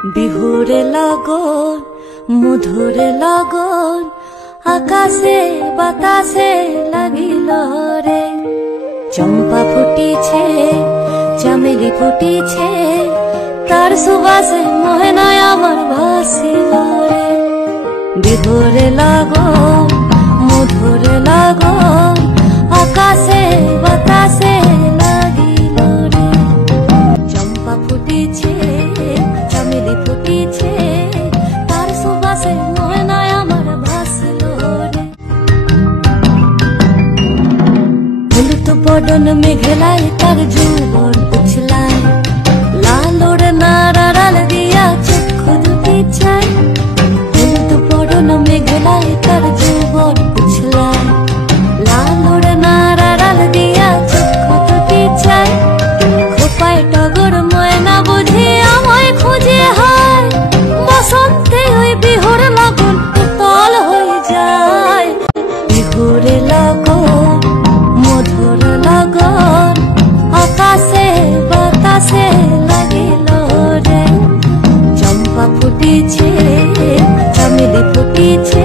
বিহুরে লগন মধুরে লগন আকাশে বাতাসে লাগিল রে। চম্পা ফুটিছে চামেলি ফুটিছে তার সুবাসে মোহনায় আমার ভাসিল রে। বিহুরে লগন মধুরে লগন আকাশে বাতাসে লাগিল রে। চম্পা ফুটিছে চামেলি ফুটিছে তার সুবাসে মোহনায় আমার ভাসিল রে। হলুদ বদন মেঘলায় তার যৌবন উছলায় লালোর নাড়াল দিয়া চক্ষু দুটি চাই। হলুদ বদন মেঘলায় তার যৌবন উছলায় লালোর নাড়াল দিয়া চক্ষু দুটি চাই। খোপায় টগর ময়না বুঝি আমায় খুঁজে হয় বসন্তে ওই বিহুর লগন উতল হয়ে যায়। বিহুরে লগন মধুর লগন আকাশে বাতাসে লাগিল রে। চম্পা ফুটিছে চামেলি ফুটিছে